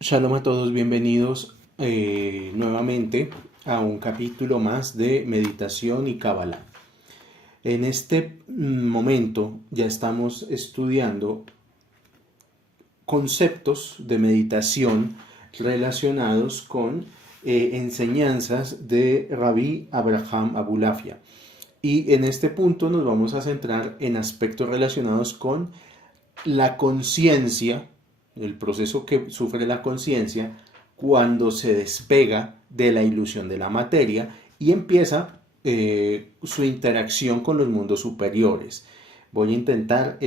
Shalom a todos, bienvenidos nuevamente a un capítulo más de meditación y Kabbalah. En este momento ya estamos estudiando conceptos de meditación relacionados con enseñanzas de Rabbi Abraham Abulafia. Y en este punto nos vamos a centrar en aspectos relacionados con la conciencia, el proceso que sufre la conciencia cuando se despega de la ilusión de la materia y empieza su interacción con los mundos superiores. Voy a intentar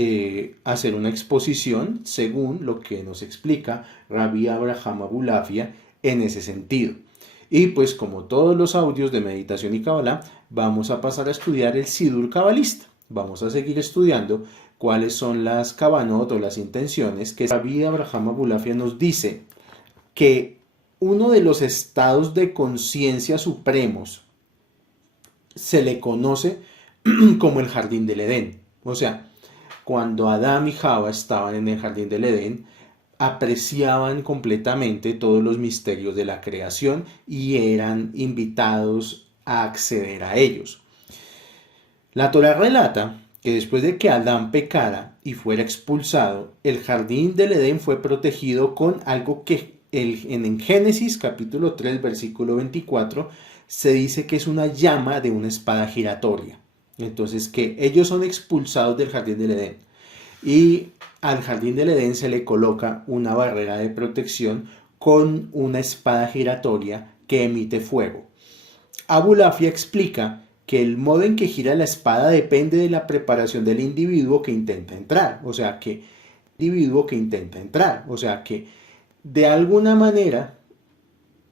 hacer una exposición según lo que nos explica Rabbi Abraham Abulafia en ese sentido. Y pues como todos los audios de meditación y Kabbalah, vamos a pasar a estudiar el Sidur cabalista. Vamos a seguir estudiando cuáles son las kavanot o las intenciones que Rabbi Abraham Abulafia nos dice que uno de los estados de conciencia supremos se le conoce como el jardín del Edén. O sea, cuando Adán y Java estaban en el jardín del Edén, apreciaban completamente todos los misterios de la creación y eran invitados a acceder a ellos. La Torá relata que después de que Adán pecara y fuera expulsado, el jardín del Edén fue protegido con algo que en Génesis capítulo 3 versículo 24 se dice que es una llama de una espada giratoria. Entonces que ellos son expulsados del jardín del Edén y al jardín del Edén se le coloca una barrera de protección con una espada giratoria que emite fuego. Abulafia explica que el modo en que gira la espada depende de la preparación del individuo que intenta entrar, o sea que de alguna manera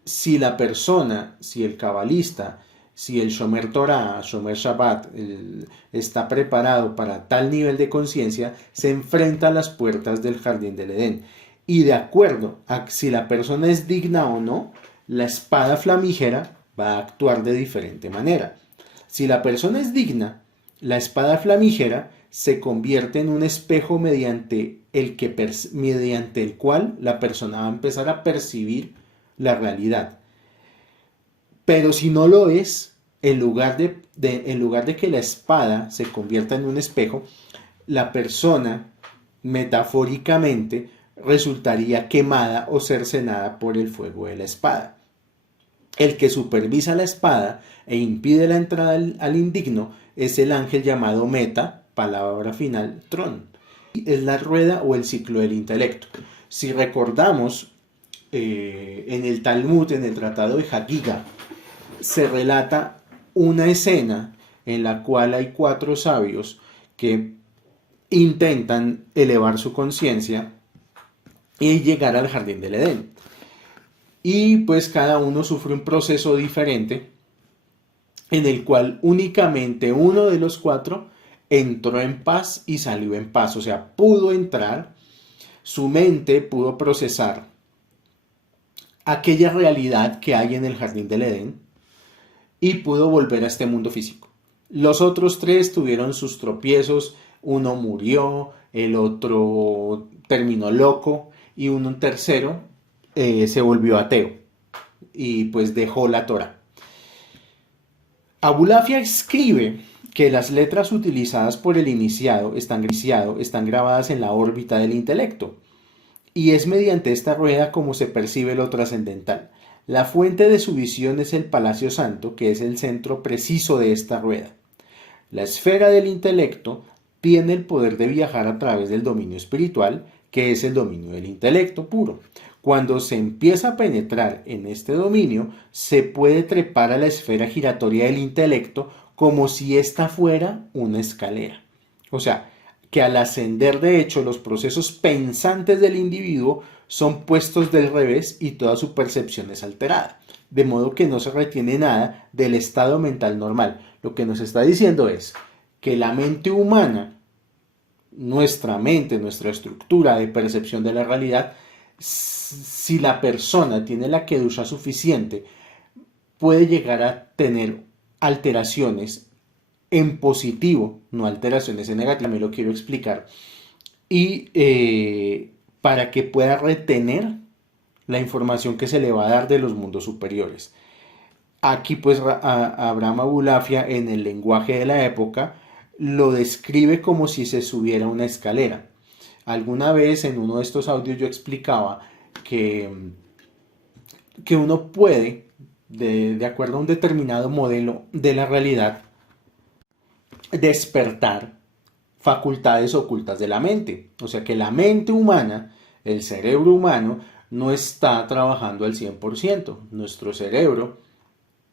si la persona, si el cabalista, si el Shomer Torah, Shomer Shabbat está preparado para tal nivel de conciencia, se enfrenta a las puertas del jardín del Edén. Y de acuerdo a si la persona es digna o no, la espada flamígera va a actuar de diferente manera. Si la persona es digna, la espada flamígera se convierte en un espejo mediante el cual la persona va a empezar a percibir la realidad. Pero si no lo es, en lugar de que la espada se convierta en un espejo, la persona metafóricamente resultaría quemada o cercenada por el fuego de la espada. El que supervisa la espada e impide la entrada al indigno es el ángel llamado Meta, palabra final, Tron. Es la rueda o el ciclo del intelecto. Si recordamos, en el Talmud, en el Tratado de Hagiga, se relata una escena en la cual hay 4 sabios que intentan elevar su conciencia y llegar al jardín del Edén. Y pues cada uno sufre un proceso diferente en el cual únicamente uno de los 4 entró en paz y salió en paz. O sea, pudo entrar, su mente pudo procesar aquella realidad que hay en el jardín del Edén y pudo volver a este mundo físico. Los otros 3 tuvieron sus tropiezos, uno murió, el otro terminó loco y un tercero se volvió ateo y pues dejó la Torah. Abulafia escribe que las letras utilizadas por el iniciado están grabadas en la órbita del intelecto y es mediante esta rueda como se percibe lo trascendental. La fuente de su visión es el Palacio Santo, que es el centro preciso de esta rueda. La esfera del intelecto tiene el poder de viajar a través del dominio espiritual, que es el dominio del intelecto puro. Cuando se empieza a penetrar en este dominio, se puede trepar a la esfera giratoria del intelecto como si ésta fuera una escalera. O sea, que al ascender de hecho los procesos pensantes del individuo son puestos del revés y toda su percepción es alterada. De modo que no se retiene nada del estado mental normal. Lo que nos está diciendo es que la mente humana, nuestra mente, nuestra estructura de percepción de la realidad, si la persona tiene la kedusha suficiente, puede llegar a tener alteraciones en positivo, no alteraciones en negativo, me lo quiero explicar, y para que pueda retener la información que se le va a dar de los mundos superiores. Aquí pues Abraham Abulafia en el lenguaje de la época lo describe como si se subiera una escalera. Alguna vez en uno de estos audios yo explicaba que, que uno puede, de acuerdo a un determinado modelo de la realidad, despertar facultades ocultas de la mente. O sea que la mente humana, el cerebro humano, no está trabajando al 100%. Nuestro cerebro,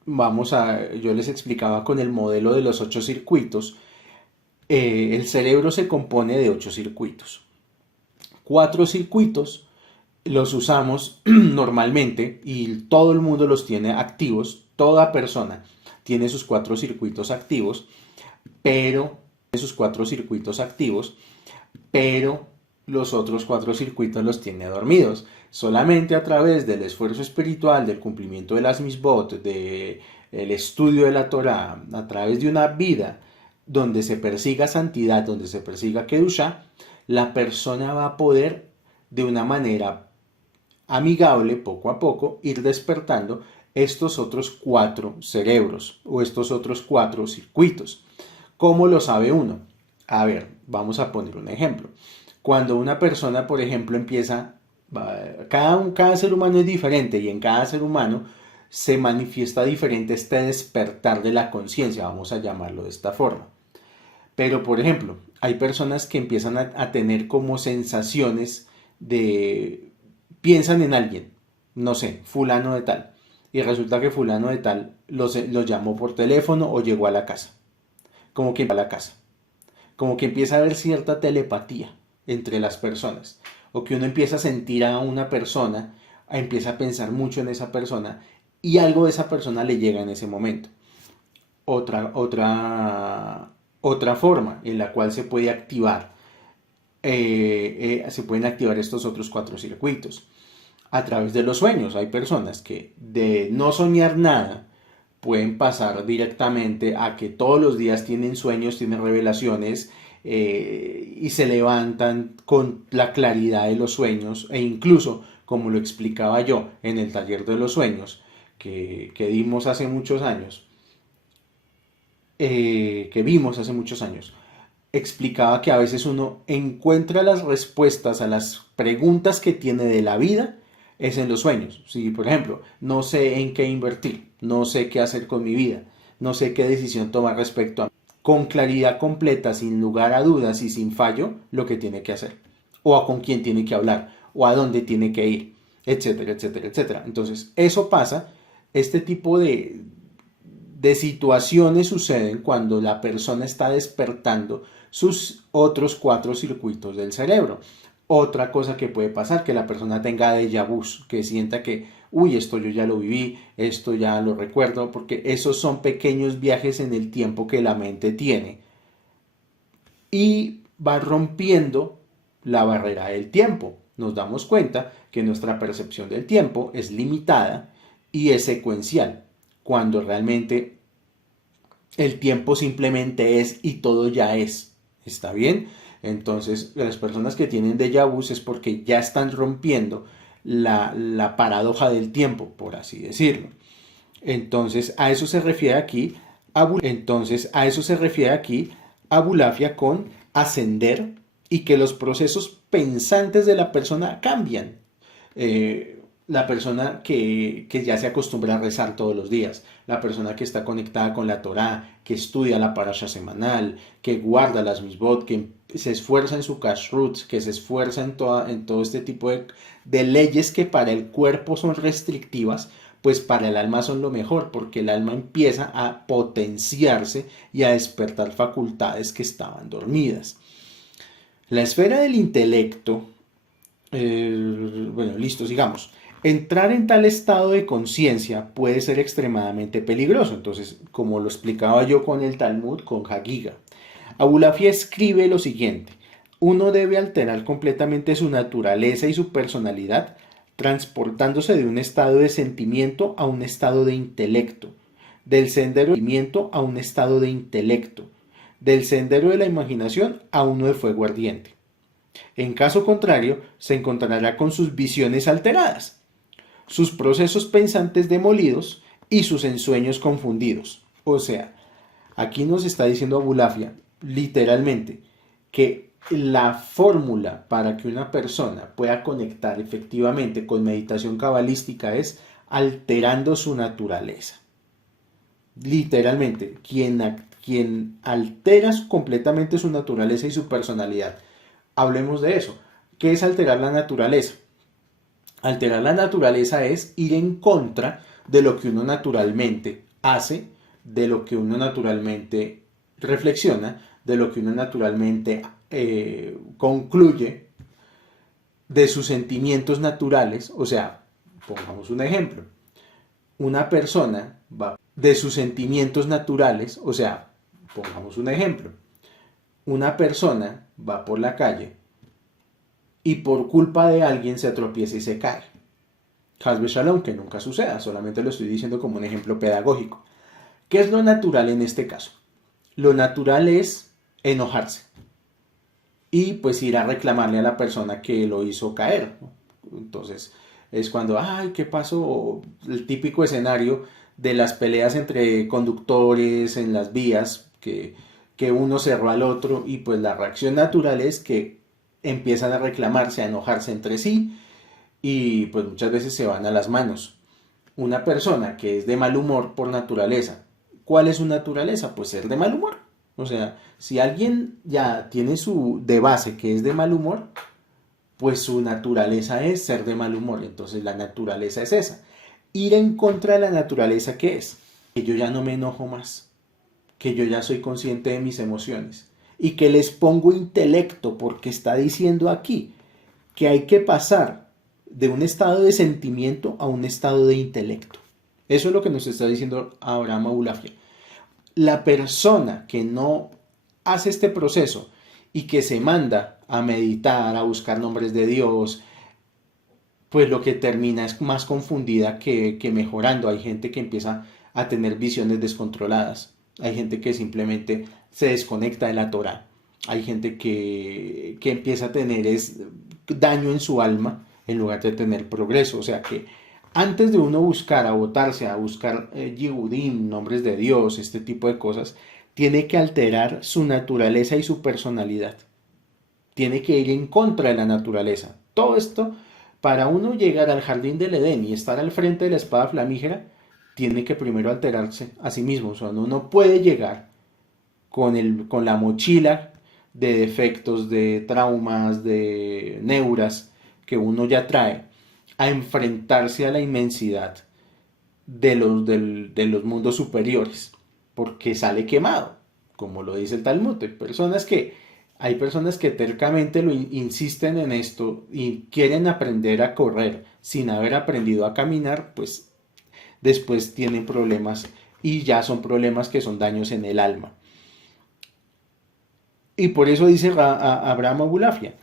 yo les explicaba con el modelo de los 8 circuitos, el cerebro se compone de 8 circuitos. 4 circuitos los usamos normalmente y todo el mundo los tiene activos, toda persona tiene sus 4 circuitos activos, pero los otros 4 circuitos los tiene dormidos. Solamente a través del esfuerzo espiritual, del cumplimiento de las misbot, del estudio de la Torah, a través de una vida donde se persiga santidad, donde se persiga Kedushá, la persona va a poder de una manera amigable, poco a poco, ir despertando estos otros 4 cerebros o estos otros 4 circuitos. ¿Cómo lo sabe uno? A ver, vamos a poner un ejemplo. Cuando una persona, por ejemplo, cada ser humano es diferente y en cada ser humano se manifiesta diferente este despertar de la conciencia, vamos a llamarlo de esta forma. Pero, por ejemplo, hay personas que empiezan a tener como sensaciones piensan en alguien, no sé, fulano de tal, y resulta que fulano de tal los llamó por teléfono o llegó a la casa. Como que empieza a haber cierta telepatía entre las personas, o que uno empieza a sentir a una persona, empieza a pensar mucho en esa persona y algo de esa persona le llega en ese momento. Otra forma en la cual se puede activar, se pueden activar estos otros 4 circuitos a través de los sueños. Hay personas que de no soñar nada pueden pasar directamente a que todos los días tienen sueños, tienen revelaciones y se levantan con la claridad de los sueños, e incluso, como lo explicaba yo en el taller de los sueños que vimos hace muchos años, explicaba que a veces uno encuentra las respuestas a las preguntas que tiene de la vida es en los sueños. Si, por ejemplo, no sé en qué invertir, no sé qué hacer con mi vida, no sé qué decisión tomar respecto a mí, con claridad completa, sin lugar a dudas y sin fallo, lo que tiene que hacer, o a con quién tiene que hablar, o a dónde tiene que ir, etcétera, etcétera, etcétera. Entonces, eso pasa, este tipo de situaciones suceden cuando la persona está despertando sus otros 4 circuitos del cerebro. Otra cosa que puede pasar, que la persona tenga déjà vu, que sienta que, uy, esto yo ya lo viví, esto ya lo recuerdo, porque esos son pequeños viajes en el tiempo que la mente tiene y va rompiendo la barrera del tiempo. Nos damos cuenta que nuestra percepción del tiempo es limitada y es secuencial, cuando realmente el tiempo simplemente es y todo ya es. ¿Está bien? Entonces, las personas que tienen déjà vu es porque ya están rompiendo la paradoja del tiempo, por así decirlo. Entonces, a eso se refiere aquí Abulafia con ascender y que los procesos pensantes de la persona cambian. La persona que ya se acostumbra a rezar todos los días, la persona que está conectada con la Torá, que estudia la parasha semanal, que guarda las misbot, que se esfuerza en su kashrut, que se esfuerza en todo este tipo de leyes que para el cuerpo son restrictivas, pues para el alma son lo mejor, porque el alma empieza a potenciarse y a despertar facultades que estaban dormidas. La esfera del intelecto, bueno, listo, sigamos. Entrar en tal estado de conciencia puede ser extremadamente peligroso. Entonces, como lo explicaba yo con el Talmud, con Hagiga, Abulafia escribe lo siguiente: uno debe alterar completamente su naturaleza y su personalidad, transportándose de un estado de sentimiento a un estado de intelecto, del sendero de sentimiento a un estado de intelecto, del sendero de la imaginación a uno de fuego ardiente. En caso contrario, se encontrará con sus visiones alteradas. sus procesos pensantes demolidos y sus ensueños confundidos. O sea, aquí nos está diciendo Abulafia, literalmente, que la fórmula para que una persona pueda conectar efectivamente con meditación cabalística es alterando su naturaleza. Literalmente, quien altera completamente su naturaleza y su personalidad. Hablemos de eso. ¿Qué es alterar la naturaleza? Alterar la naturaleza es ir en contra de lo que uno naturalmente hace, de lo que uno naturalmente reflexiona, de lo que uno naturalmente concluye, de sus sentimientos naturales. O sea, pongamos un ejemplo. Una persona va de sus sentimientos naturales, o sea, pongamos un ejemplo. Una persona va por la calle y por culpa de alguien se tropieza y se cae. Hasbe Shalom, que nunca suceda, solamente lo estoy diciendo como un ejemplo pedagógico. ¿Qué es lo natural en este caso? Lo natural es enojarse y pues ir a reclamarle a la persona que lo hizo caer. Entonces es cuando, ay, ¿qué pasó? El típico escenario de las peleas entre conductores en las vías, que uno cerró al otro y pues la reacción natural es que empiezan a reclamarse, a enojarse entre sí y pues muchas veces se van a las manos. Una persona que es de mal humor por naturaleza, ¿cuál es su naturaleza? Pues ser de mal humor. O sea, si alguien ya tiene su de base que es de mal humor, pues su naturaleza es ser de mal humor. Entonces la naturaleza es esa. Ir en contra de la naturaleza, ¿qué es? Que yo ya no me enojo más, que yo ya soy consciente de mis emociones y que les pongo intelecto porque está diciendo aquí que hay que pasar de un estado de sentimiento a un estado de intelecto. Eso es lo que nos está diciendo Abraham Abulafia. La persona que no hace este proceso y que se manda a meditar, a buscar nombres de Dios, pues lo que termina es más confundida que mejorando. Hay gente que empieza a tener visiones descontroladas. Hay gente que simplemente se desconecta de la Torah. Hay gente que empieza a tener daño en su alma en lugar de tener progreso. O sea que antes de uno buscar, a votarse, a buscar Yehudim, nombres de Dios, este tipo de cosas, tiene que alterar su naturaleza y su personalidad. Tiene que ir en contra de la naturaleza. Todo esto, para uno llegar al jardín del Edén y estar al frente de la espada flamígera, tiene que primero alterarse a sí mismo. O sea, uno no puede llegar con la mochila de defectos, de traumas, de neuras que uno ya trae, a enfrentarse a la inmensidad de los mundos superiores, porque sale quemado, como lo dice el Talmud. Hay personas que tercamente insisten en esto y quieren aprender a correr sin haber aprendido a caminar, pues después tienen problemas y ya son problemas que son daños en el alma. Y por eso dice Abraham Abulafia,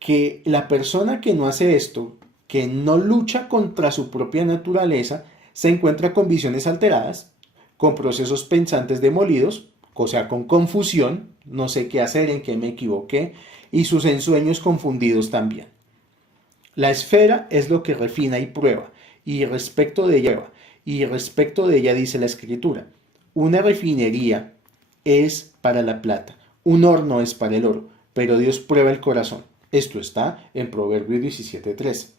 que la persona que no hace esto, que no lucha contra su propia naturaleza, se encuentra con visiones alteradas, con procesos pensantes demolidos, o sea, con confusión, no sé qué hacer, en qué me equivoqué, y sus ensueños confundidos también. La esfera es lo que refina y prueba, y respecto de ella dice la escritura, una refinería es para la plata, un horno es para el oro, pero Dios prueba el corazón. Esto está en Proverbios 17:3.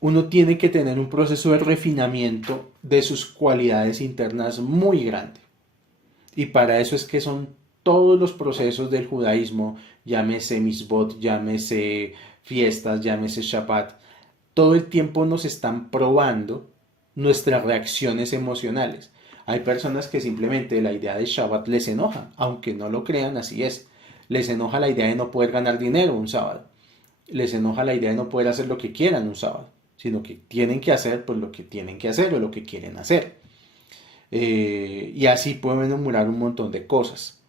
Uno tiene que tener un proceso de refinamiento de sus cualidades internas muy grande. Y para eso es que son todos los procesos del judaísmo, llámese misbot, llámese fiestas, llámese Shabbat, todo el tiempo nos están probando nuestras reacciones emocionales. Hay personas que simplemente la idea de Shabbat les enoja, aunque no lo crean, así es. Les enoja la idea de no poder ganar dinero un sábado. Les enoja la idea de no poder hacer lo que quieran un sábado, sino que tienen que hacer pues lo que tienen que hacer o lo que quieren hacer. Y así pueden enumerar un montón de cosas.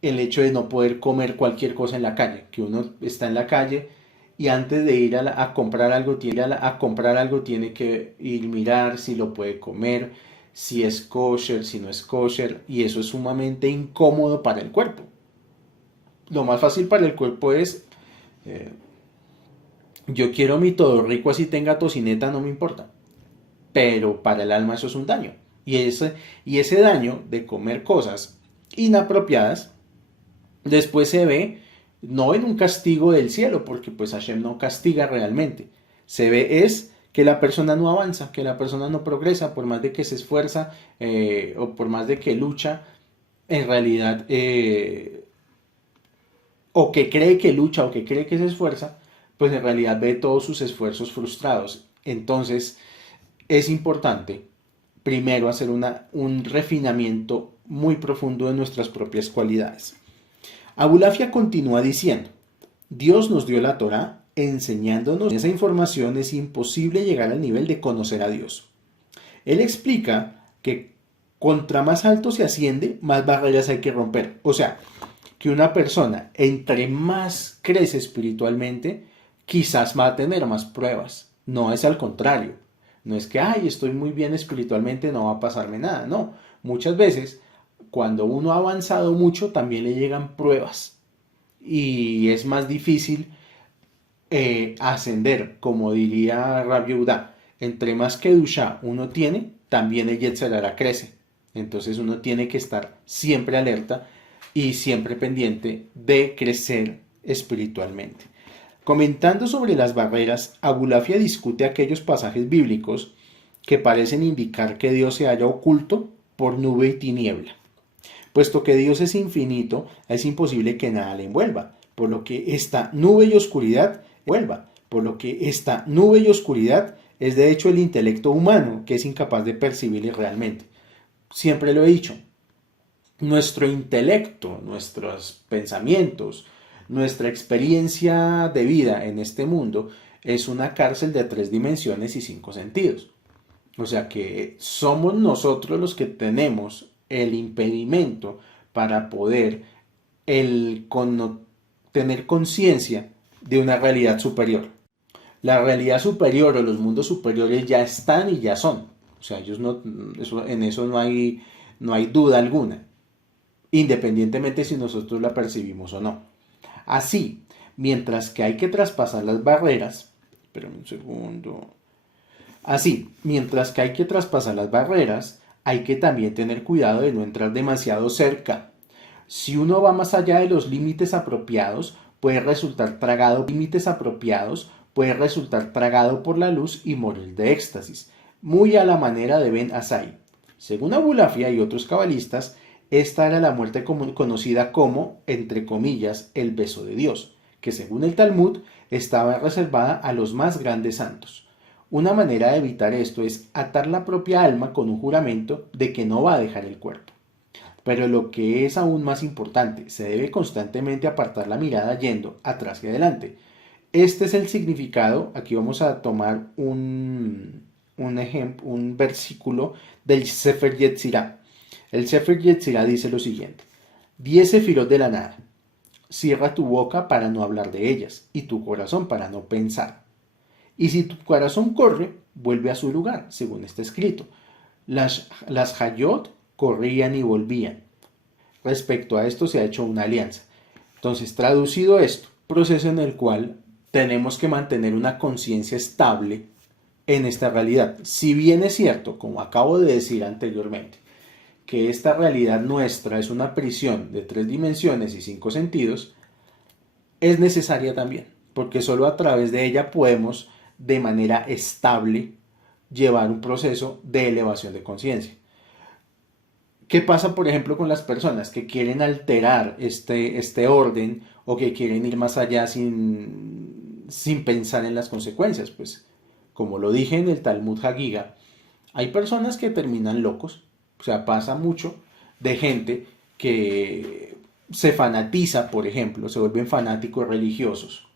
El hecho de no poder comer cualquier cosa en la calle, que uno está en la calle y antes de ir a comprar algo, tiene que ir mirar si lo puede comer, si es kosher, si no es kosher, y eso es sumamente incómodo para el cuerpo. Lo más fácil para el cuerpo es Yo quiero mi todo rico así tenga tocineta, no me importa. Pero para el alma eso es un daño. Y ese daño de comer cosas inapropiadas después se ve no en un castigo del cielo, porque pues Hashem no castiga realmente. Se ve es que la persona no avanza, que la persona no progresa, por más de que se esfuerza o por más de que lucha, en realidad, o que cree que lucha o que cree que se esfuerza, pues en realidad ve todos sus esfuerzos frustrados. Entonces es importante primero hacer un refinamiento muy profundo de nuestras propias cualidades. Abulafia continúa diciendo, Dios nos dio la Torá enseñándonos que esa información es imposible llegar al nivel de conocer a Dios. Él explica que contra más alto se asciende, más barreras hay que romper. O sea, que una persona entre más crece espiritualmente, quizás va a tener más pruebas. No es al contrario. No es que, ay, estoy muy bien espiritualmente, no va a pasarme nada. No, muchas veces, cuando uno ha avanzado mucho, también le llegan pruebas. Y es más difícil ascender, como diría Rabbi Yehuda. Entre más que Dusha uno tiene, también el Yetzer Hara crece. Entonces uno tiene que estar siempre alerta y siempre pendiente de crecer espiritualmente. Comentando sobre las barreras, Abulafia discute aquellos pasajes bíblicos que parecen indicar que Dios se halla oculto por nube y tiniebla. Puesto que Dios es infinito, es imposible que nada le envuelva, por lo que esta nube y oscuridad es de hecho el intelecto humano que es incapaz de percibirle realmente. Siempre lo he dicho, nuestro intelecto, nuestros pensamientos, nuestra experiencia de vida en este mundo es una cárcel de 3 dimensiones y 5 sentidos. O sea que somos nosotros los que tenemos el impedimento para poder tener conciencia de una realidad superior. La realidad superior o los mundos superiores ya están y ya son. O sea, ellos no, en eso no hay duda alguna, independientemente si nosotros la percibimos o no. Así, mientras que hay que traspasar las barreras, espérame un segundo. Así, mientras que hay que traspasar las barreras, hay que también tener cuidado de no entrar demasiado cerca. Si uno va más allá de los límites apropiados, puede resultar tragado por la luz y morir de éxtasis, muy a la manera de Ben Asai. Según Abulafia y otros cabalistas, esta era la muerte conocida como, entre comillas, el beso de Dios, que según el Talmud estaba reservada a los más grandes santos. Una manera de evitar esto es atar la propia alma con un juramento de que no va a dejar el cuerpo. Pero lo que es aún más importante, se debe constantemente apartar la mirada yendo atrás y adelante. Este es el significado, aquí vamos a tomar un ejemplo, un versículo del Sefer Yetzirah. El Sefer Yetzirah dice lo siguiente: 10 sefirot de la nada. Cierra tu boca para no hablar de ellas y tu corazón para no pensar. Y si tu corazón corre, vuelve a su lugar, según está escrito. Las Hayot corrían y volvían. Respecto a esto se ha hecho una alianza. Entonces, traducido esto, proceso en el cual tenemos que mantener una conciencia estable en esta realidad. Si bien es cierto, como acabo de decir anteriormente, que esta realidad nuestra es una prisión de 3 dimensiones y 5 sentidos, es necesaria también, porque solo a través de ella podemos de manera estable llevar un proceso de elevación de conciencia. ¿Qué pasa, por ejemplo, con las personas que quieren alterar este orden o que quieren ir más allá sin pensar en las consecuencias? Pues, como lo dije en el Talmud Hagiga, hay personas que terminan locos. O sea, pasa mucho de gente que se fanatiza, por ejemplo, se vuelven fanáticos religiosos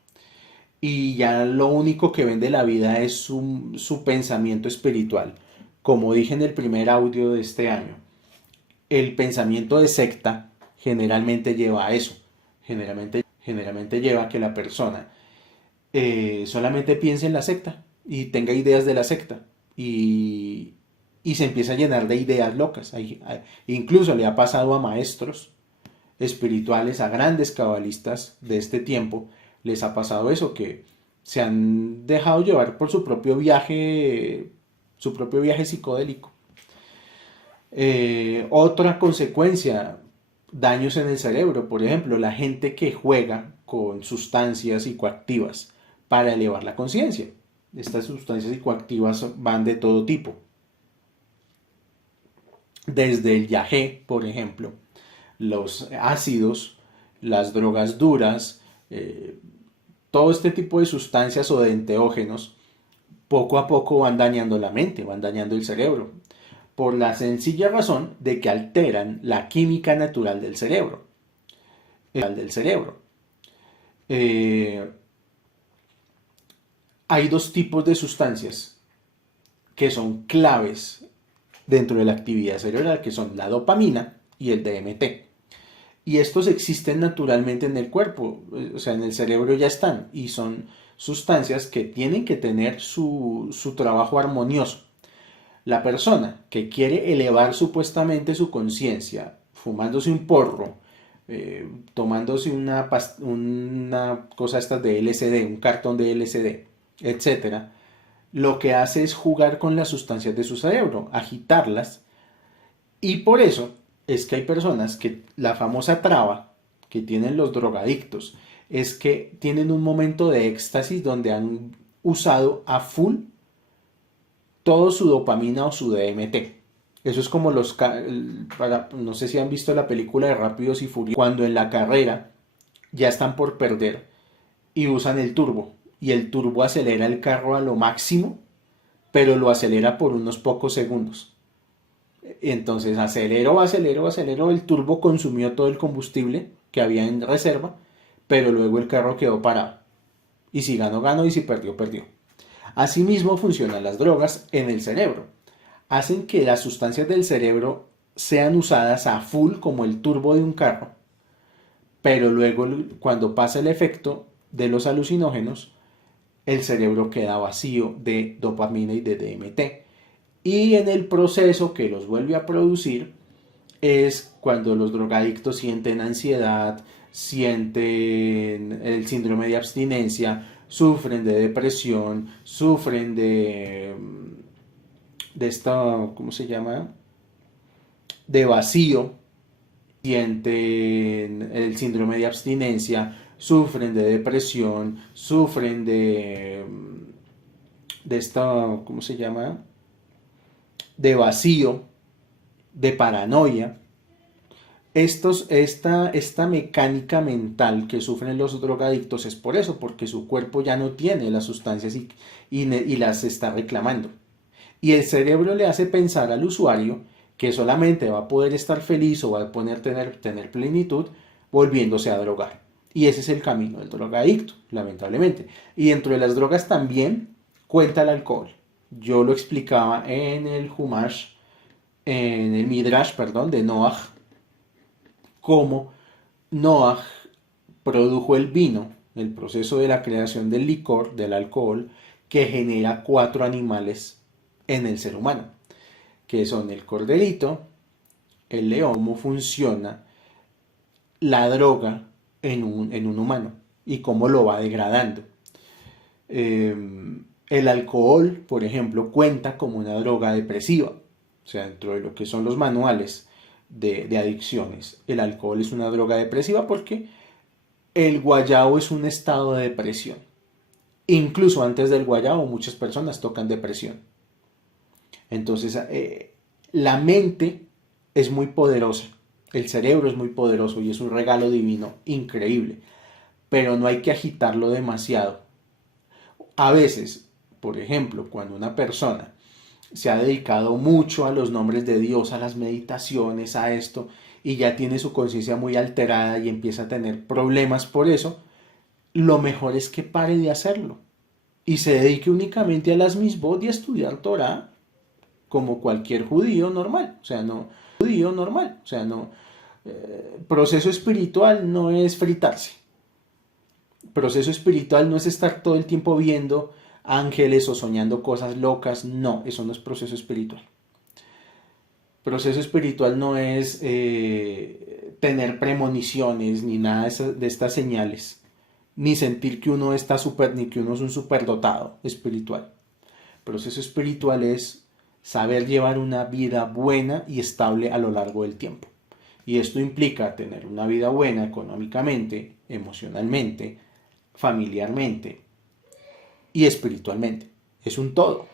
y ya lo único que ven de la vida es su pensamiento espiritual. Como dije en el primer audio de este año, el pensamiento de secta generalmente lleva a eso. Generalmente lleva a que la persona solamente piense en la secta y tenga ideas de la secta y se empieza a llenar de ideas locas. Incluso le ha pasado a maestros espirituales, a grandes cabalistas de este tiempo, les ha pasado eso, que se han dejado llevar por su propio viaje psicodélico. Otra consecuencia, daños en el cerebro, por ejemplo, la gente que juega con sustancias psicoactivas para elevar la conciencia. Estas sustancias psicoactivas van de todo tipo, desde el yagé, por ejemplo, los ácidos, las drogas duras, todo este tipo de sustancias o de enteógenos, poco a poco van dañando la mente, van dañando el cerebro, por la sencilla razón de que alteran la química natural del cerebro. Eh, Hay dos tipos de sustancias que son claves dentro de la actividad cerebral, que son la dopamina y el DMT. Y estos existen naturalmente en el cuerpo, o sea, en el cerebro ya están, y son sustancias que tienen que tener su trabajo armonioso. La persona que quiere elevar supuestamente su conciencia, fumándose un porro, tomándose una cosa estas de LSD, un cartón de LSD, etcétera, lo que hace es jugar con las sustancias de su cerebro, agitarlas, y por eso es que hay personas que la famosa traba que tienen los drogadictos es que tienen un momento de éxtasis donde han usado a full todo su dopamina o su DMT. Eso es como no sé si han visto la película de Rápidos y Furiosos, cuando en la carrera ya están por perder y usan el turbo. Y el turbo acelera el carro a lo máximo, pero lo acelera por unos pocos segundos. Entonces acelero, el turbo consumió todo el combustible que había en reserva, pero luego el carro quedó parado. Y si ganó, ganó, y si perdió, perdió. Asimismo funcionan las drogas en el cerebro. Hacen que las sustancias del cerebro sean usadas a full como el turbo de un carro, pero luego cuando pasa el efecto de los alucinógenos, el cerebro queda vacío de dopamina y de DMT. Y en el proceso que los vuelve a producir es cuando los drogadictos sienten ansiedad, sienten el síndrome de abstinencia, sufren de depresión, sufren de esta, ¿cómo se llama? De vacío, sienten el síndrome de abstinencia, sufren de depresión, sufren de esta, ¿cómo se llama? De vacío, de paranoia. Esta mecánica mental que sufren los drogadictos es por eso, porque su cuerpo ya no tiene las sustancias y las está reclamando. Y el cerebro le hace pensar al usuario que solamente va a poder estar feliz o va a poder tener plenitud volviéndose a drogar. Y ese es el camino del drogadicto, lamentablemente. Y dentro de las drogas también cuenta el alcohol. Yo lo explicaba en el Humash, en el Midrash, perdón, de Noach, cómo Noach produjo el vino, el proceso de la creación del licor, del alcohol, que genera 4 animales en el ser humano, que son el corderito, el león, cómo funciona la droga en un humano y cómo lo va degradando. El alcohol, por ejemplo, cuenta como una droga depresiva, o sea, dentro de lo que son los manuales de adicciones, el alcohol es una droga depresiva porque el guayabo es un estado de depresión. Incluso antes del guayabo muchas personas tocan depresión. Entonces, la mente es muy poderosa, el cerebro es muy poderoso y es un regalo divino increíble, pero no hay que agitarlo demasiado. A veces, por ejemplo, cuando una persona se ha dedicado mucho a los nombres de Dios, a las meditaciones, a esto, y ya tiene su conciencia muy alterada y empieza a tener problemas por eso, lo mejor es que pare de hacerlo y se dedique únicamente a las misbot y a estudiar Torah como cualquier judío normal, o sea, no, proceso espiritual no es fritarse, proceso espiritual no es estar todo el tiempo viendo ángeles o soñando cosas locas, no, eso no es proceso espiritual. Proceso espiritual no es tener premoniciones ni nada de estas señales. ni sentir que uno está super, ni que uno es un superdotado espiritual. El proceso espiritual es saber llevar una vida buena y estable a lo largo del tiempo. Y esto implica tener una vida buena económicamente, emocionalmente, familiarmente y espiritualmente. Es un todo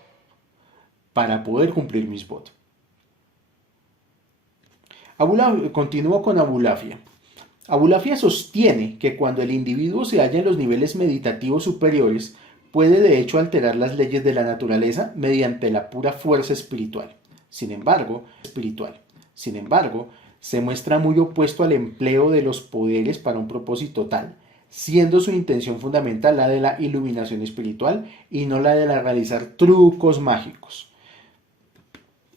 para poder cumplir mis votos. Continúo con Abulafia. Abulafia sostiene que cuando el individuo se halla en los niveles meditativos superiores, puede de hecho alterar las leyes de la naturaleza mediante la pura fuerza espiritual. Sin embargo, se muestra muy opuesto al empleo de los poderes para un propósito tal, siendo su intención fundamental la de la iluminación espiritual y no la de realizar trucos mágicos.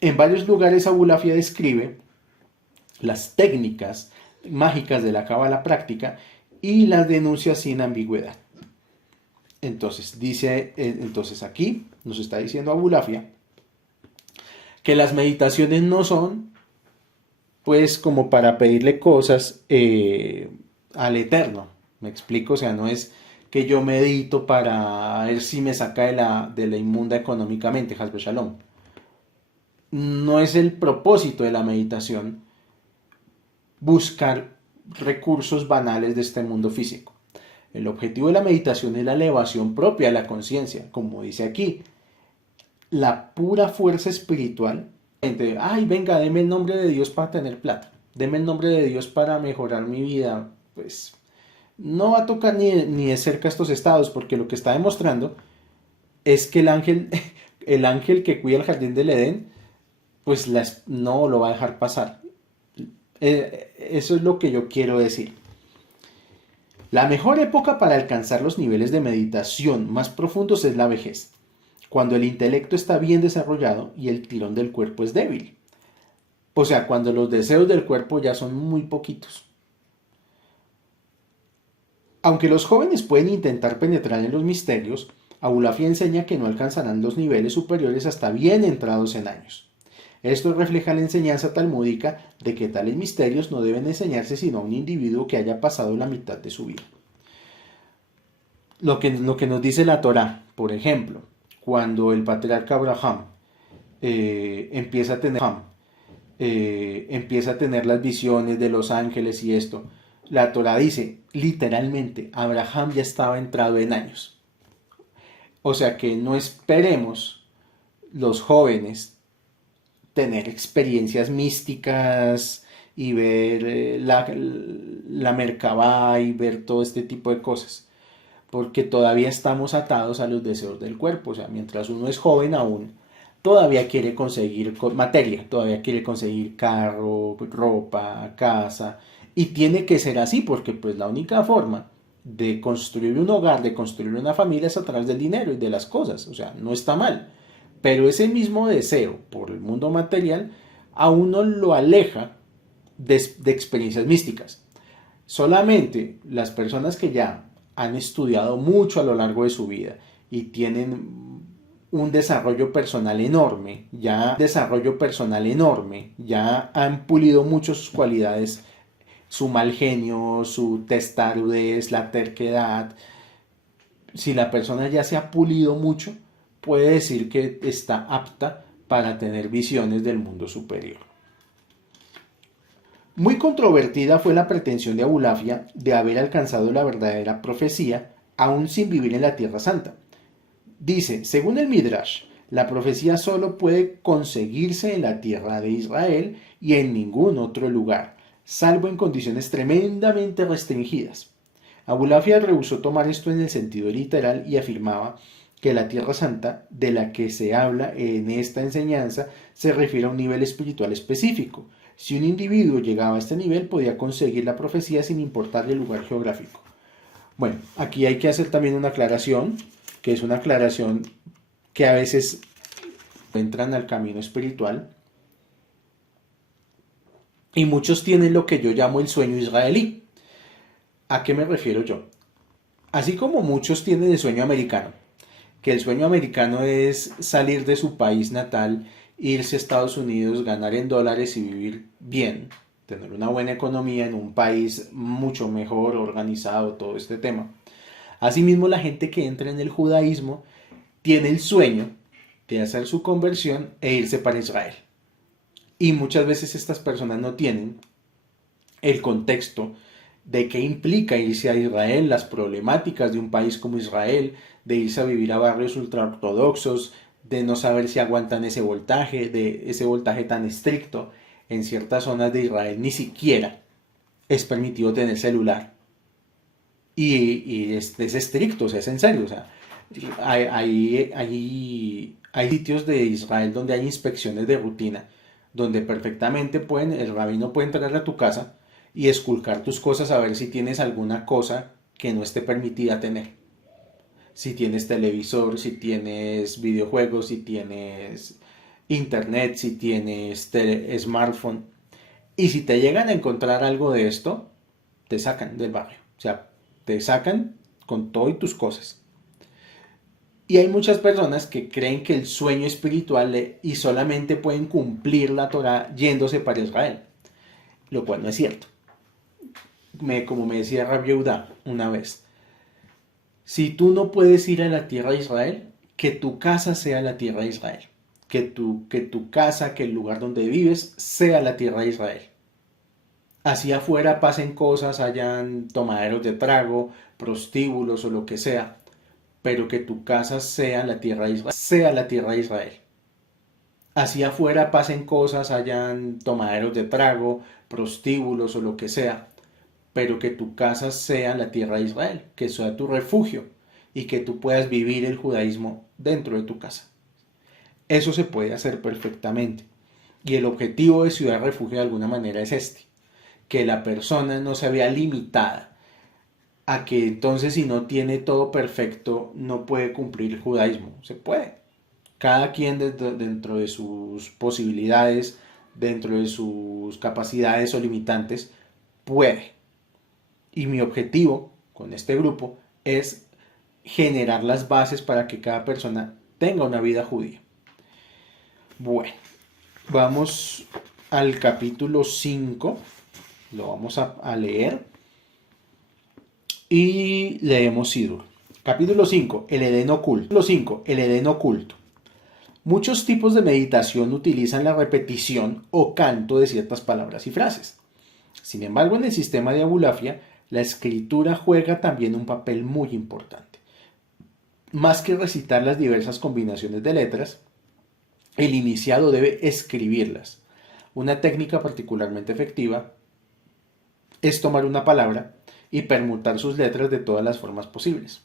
En varios lugares Abulafia describe las técnicas mágicas de la cábala práctica y las denuncia sin ambigüedad. Entonces, aquí nos está diciendo Abulafia que las meditaciones no son pues como para pedirle cosas al Eterno. Me explico, o sea, no es que yo medito para ver si me saca de la inmunda económicamente, Hasbe Shalom. No es el propósito de la meditación buscar recursos banales de este mundo físico. El objetivo de la meditación es la elevación propia de la conciencia, como dice aquí, la pura fuerza espiritual. Ay, venga, deme el nombre de Dios para tener plata, deme el nombre de Dios para mejorar mi vida. Pues no va a tocar ni de cerca estos estados, porque lo que está demostrando es que el ángel que cuida el jardín del Edén, pues no lo va a dejar pasar. Eso es lo que yo quiero decir. La mejor época para alcanzar los niveles de meditación más profundos es la vejez, cuando el intelecto está bien desarrollado y el tirón del cuerpo es débil. O sea, cuando los deseos del cuerpo ya son muy poquitos. Aunque los jóvenes pueden intentar penetrar en los misterios, Abulafia enseña que no alcanzarán los niveles superiores hasta bien entrados en años. Esto refleja la enseñanza talmúdica de que tales misterios no deben enseñarse sino a un individuo que haya pasado la mitad de su vida. Lo que nos dice la Torá, por ejemplo, cuando el patriarca Abraham empieza a tener las visiones de los ángeles y esto, la Torá dice, literalmente, Abraham ya estaba entrado en años. O sea que no esperemos los jóvenes tener experiencias místicas y ver la Merkabah y ver todo este tipo de cosas, porque todavía estamos atados a los deseos del cuerpo. O sea, mientras uno es joven aún, todavía quiere conseguir materia, todavía quiere conseguir carro, ropa, casa, y tiene que ser así, porque pues la única forma de construir un hogar, de construir una familia es a través del dinero y de las cosas. O sea, no está mal. Pero ese mismo deseo por el mundo material a uno lo aleja de experiencias místicas. Solamente las personas que ya han estudiado mucho a lo largo de su vida y tienen un desarrollo personal enorme, ya han pulido mucho sus cualidades, su mal genio, su testarudez, la terquedad. Si la persona ya se ha pulido mucho, puede decir que está apta para tener visiones del mundo superior. Muy controvertida fue la pretensión de Abulafia de haber alcanzado la verdadera profecía aún sin vivir en la Tierra Santa. Dice, según el Midrash, la profecía solo puede conseguirse en la tierra de Israel y en ningún otro lugar, salvo en condiciones tremendamente restringidas. Abulafia rehusó tomar esto en el sentido literal y afirmaba que la Tierra Santa, de la que se habla en esta enseñanza, se refiere a un nivel espiritual específico. Si un individuo llegaba a este nivel, podía conseguir la profecía sin importarle el lugar geográfico. Bueno, aquí hay que hacer también una aclaración, que es una aclaración que a veces entran al camino espiritual, y muchos tienen lo que yo llamo el sueño israelí. ¿A qué me refiero yo? Así como muchos tienen el sueño americano, que el sueño americano es salir de su país natal, irse a Estados Unidos, ganar en dólares y vivir bien, tener una buena economía en un país mucho mejor organizado, todo este tema. Asimismo, la gente que entra en el judaísmo tiene el sueño de hacer su conversión e irse para Israel. Y muchas veces estas personas no tienen el contexto de qué implica irse a Israel, las problemáticas de un país como Israel, de irse a vivir a barrios ultraortodoxos, de no saber si aguantan ese voltaje, de ese voltaje tan estricto. En ciertas zonas de Israel ni siquiera es permitido tener celular. Y es estricto, o sea, es en serio. O sea, hay sitios de Israel donde hay inspecciones de rutina, donde perfectamente el rabino puede entrar a tu casa y esculcar tus cosas a ver si tienes alguna cosa que no esté permitida tener. Si tienes televisor, si tienes videojuegos, si tienes internet, si tienes smartphone. Y si te llegan a encontrar algo de esto, te sacan del barrio. O sea, te sacan con todo y tus cosas. Y hay muchas personas que creen que el sueño espiritual y solamente pueden cumplir la Torah yéndose para Israel, lo cual no es cierto. Como me decía Rabbi Yehuda una vez, si tú no puedes ir a la tierra de Israel, que tu casa sea la tierra de Israel. Que tu casa, que el lugar donde vives, sea la tierra de Israel. Así afuera pasen cosas, hayan tomaderos de trago, prostíbulos o lo que sea, pero que tu casa sea la tierra de Israel. Sea la tierra de Israel. Así afuera pasen cosas, hayan tomaderos de trago, prostíbulos o lo que sea, pero que tu casa sea la tierra de Israel, que sea tu refugio y que tú puedas vivir el judaísmo dentro de tu casa. Eso se puede hacer perfectamente. Y el objetivo de Ciudad Refugio de alguna manera es que la persona no se vea limitada a que entonces si no tiene todo perfecto no puede cumplir el judaísmo. Se puede. Cada quien dentro de sus posibilidades, dentro de sus capacidades o limitantes, puede. Y mi objetivo con este grupo es generar las bases para que cada persona tenga una vida judía. Bueno, vamos al capítulo 5, lo vamos a leer y leemos Sidur. Capítulo 5, el Edén oculto. Capítulo 5, el Edén oculto. Muchos tipos de meditación utilizan la repetición o canto de ciertas palabras y frases. Sin embargo, en el sistema de Abulafia, la escritura juega también un papel muy importante. Más que recitar las diversas combinaciones de letras, el iniciado debe escribirlas. Una técnica particularmente efectiva es tomar una palabra y permutar sus letras de todas las formas posibles.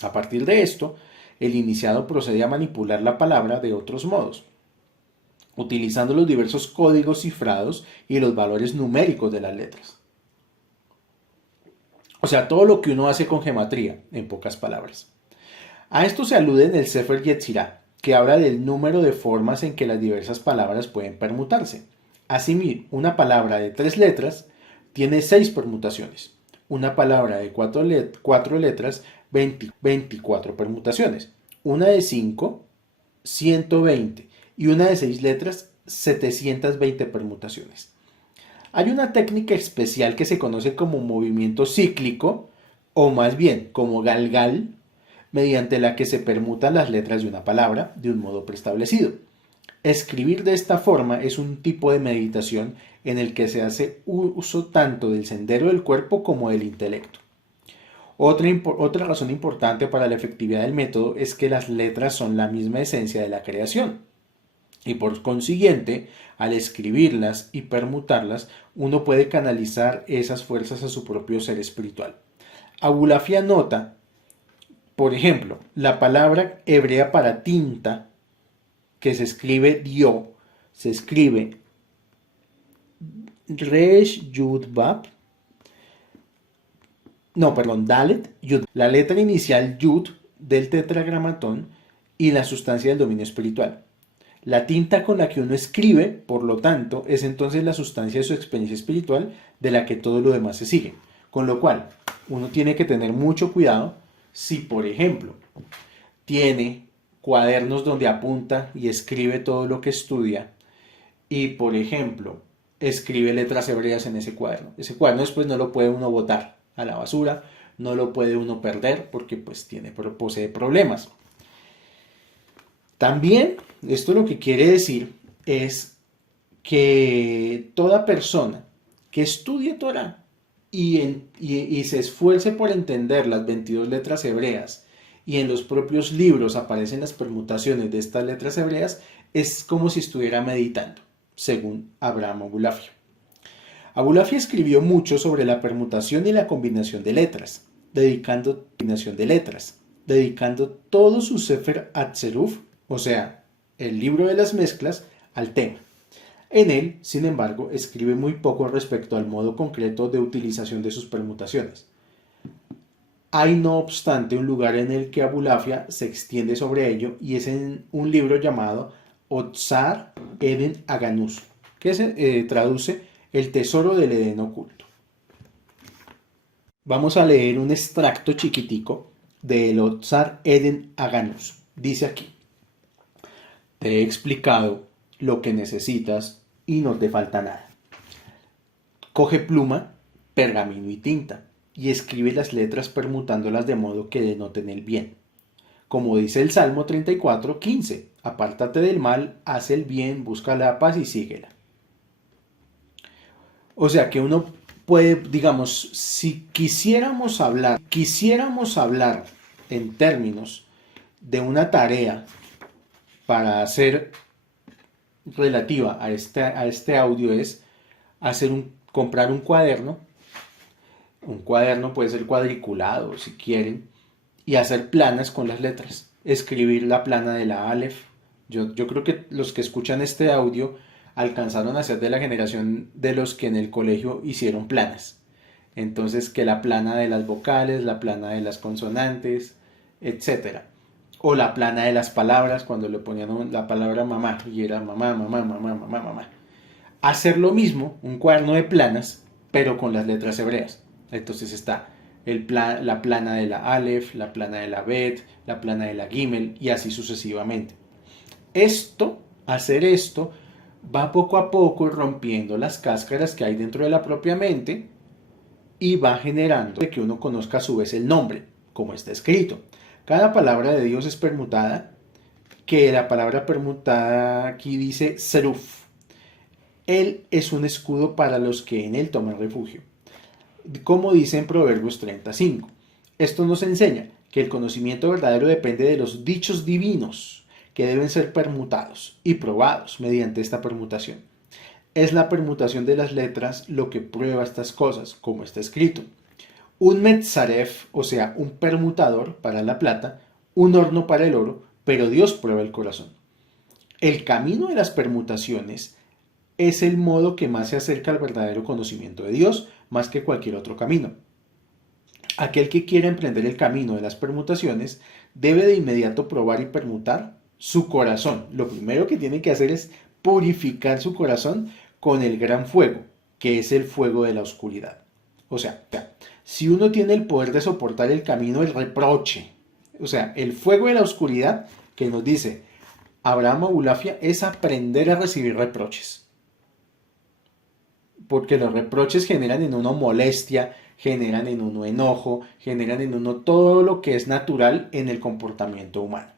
A partir de esto, el iniciado procede a manipular la palabra de otros modos, utilizando los diversos códigos cifrados y los valores numéricos de las letras. O sea, todo lo que uno hace con gematría, en pocas palabras. A esto se alude en el Sefer Yetzirah, que habla del número de formas en que las diversas palabras pueden permutarse. Asimismo, una palabra de 3 letras tiene 6 permutaciones. Una palabra de 4 letras, 24 permutaciones. Una de 5, 120. Y una de 6 letras, 720 permutaciones. Hay una técnica especial que se conoce como movimiento cíclico, o más bien como galgal, mediante la que se permutan las letras de una palabra de un modo preestablecido. Escribir de esta forma es un tipo de meditación en el que se hace uso tanto del sendero del cuerpo como del intelecto. Otra razón importante para la efectividad del método es que las letras son la misma esencia de la creación. Y por consiguiente, al escribirlas y permutarlas, uno puede canalizar esas fuerzas a su propio ser espiritual. Abulafia nota, por ejemplo, la palabra hebrea para tinta, que se escribe dio, se escribe resh yud bab, dalet yud, la letra inicial yud del tetragramatón y la sustancia del dominio espiritual. La tinta con la que uno escribe, por lo tanto, es entonces la sustancia de su experiencia espiritual de la que todo lo demás se sigue. Con lo cual, uno tiene que tener mucho cuidado si, por ejemplo, tiene cuadernos donde apunta y escribe todo lo que estudia y, por ejemplo, escribe letras hebreas en ese cuaderno. Ese cuaderno después no lo puede uno botar a la basura, no lo puede uno perder porque pues posee problemas. También esto lo que quiere decir es que toda persona que estudie Torah y se esfuerce por entender las 22 letras hebreas y en los propios libros aparecen las permutaciones de estas letras hebreas, es como si estuviera meditando, según Abraham Abulafia. Abulafia escribió mucho sobre la permutación y la combinación de letras, dedicando todo su Sefer Atzeruf, o sea, el libro de las mezclas, al tema. En él, sin embargo, escribe muy poco respecto al modo concreto de utilización de sus permutaciones. Hay, no obstante, un lugar en el que Abulafia se extiende sobre ello y es en un libro llamado Otzar Eden Aganus, que se traduce El tesoro del Edén oculto. Vamos a leer un extracto chiquitico del Otzar Eden Aganus. Dice aquí: te he explicado lo que necesitas y no te falta nada. Coge pluma, pergamino y tinta y escribe las letras permutándolas de modo que denoten el bien. Como dice el Salmo 34:15, apártate del mal, haz el bien, busca la paz y síguela. O sea que uno puede, digamos, si quisiéramos hablar en términos de una tarea para hacer relativa a este audio, es comprar un cuaderno puede ser cuadriculado si quieren, y hacer planas con las letras, escribir la plana de la Aleph. Yo creo que los que escuchan este audio alcanzaron a ser de la generación de los que en el colegio hicieron planas. Entonces, que la plana de las vocales, la plana de las consonantes, etcétera. O la plana de las palabras, cuando le ponían la palabra mamá y era mamá, mamá, mamá, mamá, mamá. Hacer lo mismo, un cuaderno de planas, pero con las letras hebreas. Entonces está la plana de la Aleph, la plana de la Bet, la plana de la Gimel y así sucesivamente. Hacer esto, va poco a poco rompiendo las cáscaras que hay dentro de la propia mente y va generando que uno conozca a su vez el nombre, como está escrito. Cada palabra de Dios es permutada, que la palabra permutada aquí dice seruf. Él es un escudo para los que en él toman refugio. Como dice en Proverbios 35. Esto nos enseña que el conocimiento verdadero depende de los dichos divinos, que deben ser permutados y probados mediante esta permutación. Es la permutación de las letras lo que prueba estas cosas, como está escrito. Un metzaref, o sea, un permutador para la plata, un horno para el oro, pero Dios prueba el corazón. El camino de las permutaciones es el modo que más se acerca al verdadero conocimiento de Dios, más que cualquier otro camino. Aquel que quiera emprender el camino de las permutaciones debe de inmediato probar y permutar su corazón. Lo primero que tiene que hacer es purificar su corazón con el gran fuego, que es el fuego de la oscuridad. O sea, si uno tiene el poder de soportar el camino del reproche, o sea, el fuego de la oscuridad que nos dice Abraham Abulafia, es aprender a recibir reproches. Porque los reproches generan en uno molestia, generan en uno enojo, generan en uno todo lo que es natural en el comportamiento humano.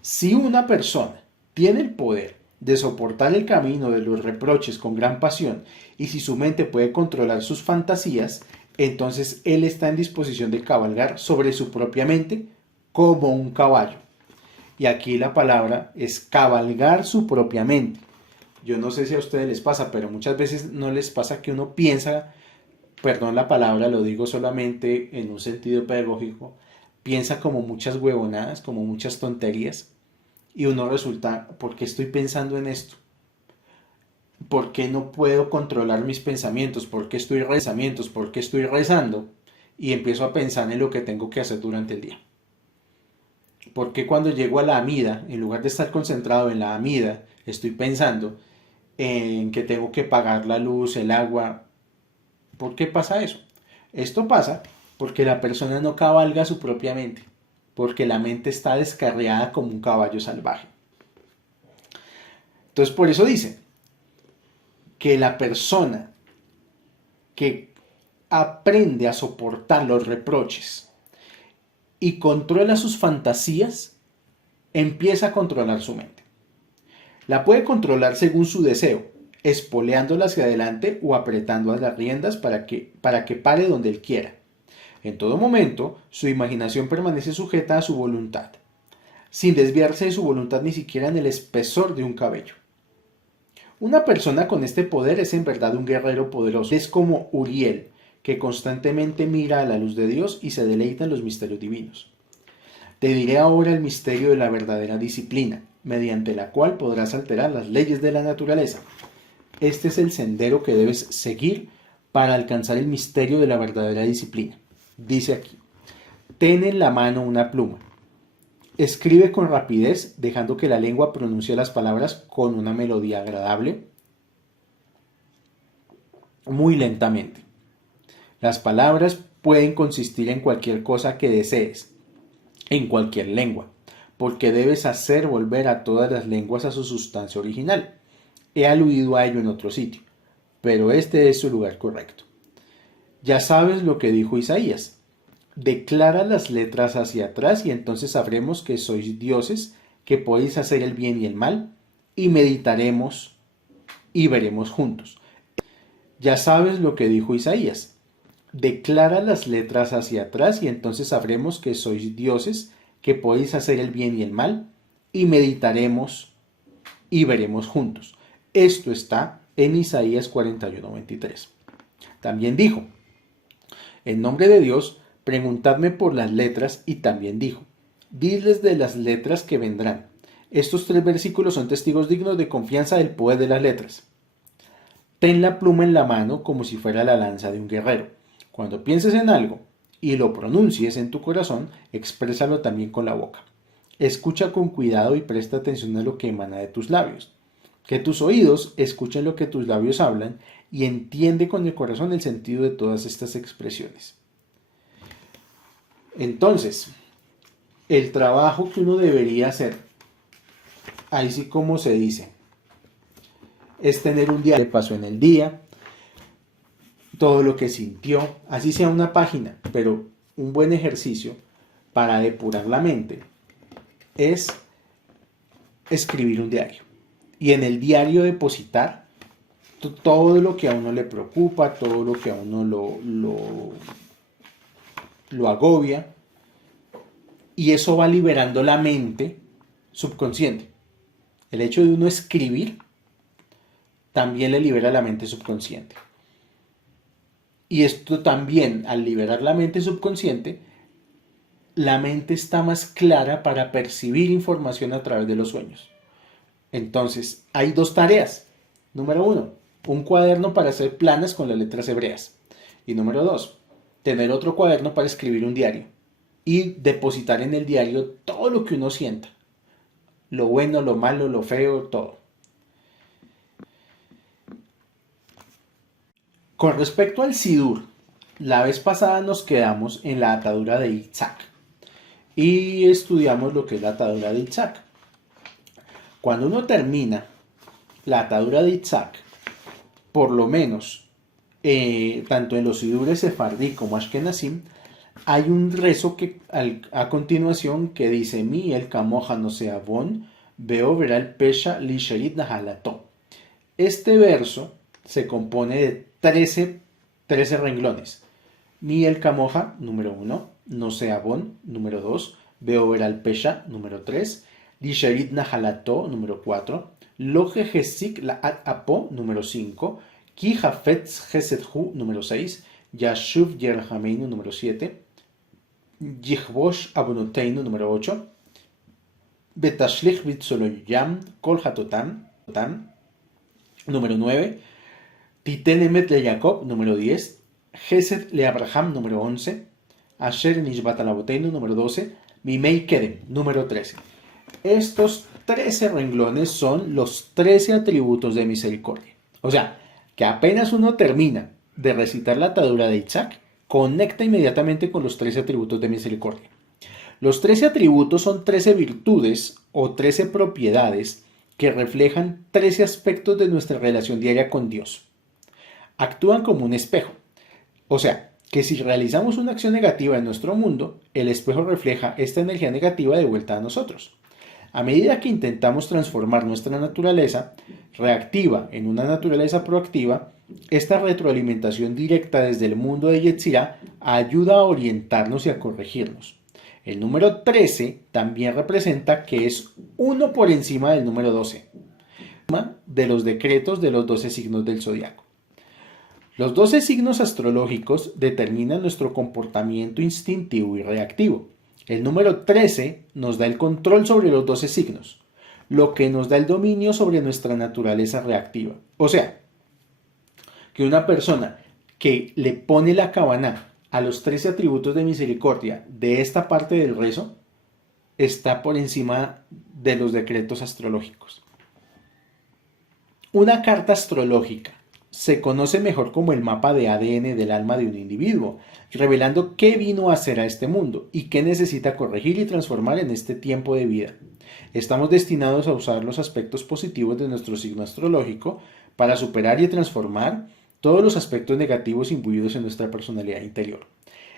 Si una persona tiene el poder de soportar el camino de los reproches con gran pasión y si su mente puede controlar sus fantasías, entonces él está en disposición de cabalgar sobre su propia mente como un caballo. Y aquí la palabra es cabalgar su propia mente. Yo no sé si a ustedes les pasa, pero muchas veces no les pasa que uno piensa, perdón la palabra, lo digo solamente en un sentido pedagógico, piensa como muchas huevonadas, como muchas tonterías, y uno resulta, ¿por qué estoy pensando en esto? ¿Por qué no puedo controlar mis pensamientos? ¿Por qué estoy rezando? Y empiezo a pensar en lo que tengo que hacer durante el día. ¿Por qué cuando llego a la amida, en lugar de estar concentrado en la amida, estoy pensando en que tengo que pagar la luz, el agua? ¿Por qué pasa eso? Esto pasa porque la persona no cabalga su propia mente, porque la mente está descarriada como un caballo salvaje. Entonces por eso dice que la persona que aprende a soportar los reproches y controla sus fantasías, empieza a controlar su mente. La puede controlar según su deseo, espoleándola hacia adelante o apretando las riendas para que pare donde él quiera. En todo momento, su imaginación permanece sujeta a su voluntad, sin desviarse de su voluntad ni siquiera en el espesor de un cabello. Una persona con este poder es en verdad un guerrero poderoso. Es como Uriel, que constantemente mira a la luz de Dios y se deleita en los misterios divinos. Te diré ahora el misterio de la verdadera disciplina, mediante la cual podrás alterar las leyes de la naturaleza. Este es el sendero que debes seguir para alcanzar el misterio de la verdadera disciplina. Dice aquí: ten en la mano una pluma. Escribe con rapidez, dejando que la lengua pronuncie las palabras con una melodía agradable, muy lentamente. Las palabras pueden consistir en cualquier cosa que desees, en cualquier lengua, porque debes hacer volver a todas las lenguas a su sustancia original. He aludido a ello en otro sitio, pero este es su lugar correcto. Ya sabes lo que dijo Isaías: declara las letras hacia atrás y entonces sabremos que sois dioses, que podéis hacer el bien y el mal, y meditaremos y veremos juntos. Ya sabes lo que dijo Isaías: declara las letras hacia atrás y entonces sabremos que sois dioses, que podéis hacer el bien y el mal, y meditaremos y veremos juntos. Esto está en Isaías 41:23. También dijo: en nombre de Dios, preguntadme por las letras, y también dijo: didles de las letras que vendrán. Estos 3 versículos son testigos dignos de confianza del poder de las letras. Ten la pluma en la mano como si fuera la lanza de un guerrero. Cuando pienses en algo y lo pronuncies en tu corazón, exprésalo también con la boca. Escucha con cuidado y presta atención a lo que emana de tus labios. Que tus oídos escuchen lo que tus labios hablan y entiende con el corazón el sentido de todas estas expresiones. Entonces, el trabajo que uno debería hacer, ahí sí como se dice, es tener un diario que pasó en el día, todo lo que sintió, así sea una página, pero un buen ejercicio para depurar la mente es escribir un diario. Y en el diario depositar todo lo que a uno le preocupa, todo lo que a uno lo agobia, y eso va liberando la mente subconsciente. El hecho de uno escribir también le libera la mente subconsciente. Y esto también, al liberar la mente subconsciente, la mente está más clara para percibir información a través de los sueños. Entonces, hay 2 tareas. Número 1, un cuaderno para hacer planas con las letras hebreas. Y número 2, tener otro cuaderno para escribir un diario y depositar en el diario todo lo que uno sienta. Lo bueno, lo malo, lo feo, todo. Con respecto al Sidur, la vez pasada nos quedamos en la atadura de Itzhak y estudiamos lo que es la atadura de Itzhak. Cuando uno termina la atadura de Itzhak, por lo menos, tanto en los Sidures Sefardí como Ashkenazim, hay un rezo que a continuación que dice: mi el kamoja no sea bon, veo verá el pesha li sherit nahalato. Este verso se compone de 13 renglones. Mi el kamoja, número 1, no sea bon, número 2, veo verá el pesha, número 3, li sherit nahalato, número 4, lo jejesik la apo, número 5, ki hafetz jesethu, número 6, yashuv yerhameinu, número 7, Yihbosh Abunoteinu, número 8, Betashlich Bitzoloyam Kol Hatotam, número 9, Titenemet le Jacob, número 10, Gesed le Abraham, número 11, Asher Nishbat Alaboteinu, número 12, Mimei Kedem, número 13. Estos 13 renglones son los 13 atributos de misericordia. O sea, que apenas uno termina de recitar la atadura de Itzhak, conecta inmediatamente con los 13 atributos de misericordia. Los 13 atributos son 13 virtudes o 13 propiedades que reflejan 13 aspectos de nuestra relación diaria con Dios. Actúan como un espejo. O sea, que si realizamos una acción negativa en nuestro mundo, el espejo refleja esta energía negativa de vuelta a nosotros. A medida que intentamos transformar nuestra naturaleza reactiva en una naturaleza proactiva, esta retroalimentación directa desde el mundo de Yetzirah ayuda a orientarnos y a corregirnos. El número 13 también representa que es uno por encima del número 12, de los decretos de los 12 signos del zodiaco. Los 12 signos astrológicos determinan nuestro comportamiento instintivo y reactivo. El número 13 nos da el control sobre los 12 signos, lo que nos da el dominio sobre nuestra naturaleza reactiva. O sea, que una persona que le pone la cabana a los 13 atributos de misericordia de esta parte del rezo está por encima de los decretos astrológicos. Una carta astrológica se conoce mejor como el mapa de ADN del alma de un individuo, revelando qué vino a hacer a este mundo y qué necesita corregir y transformar en este tiempo de vida. Estamos destinados a usar los aspectos positivos de nuestro signo astrológico para superar y transformar todos los aspectos negativos imbuidos en nuestra personalidad interior.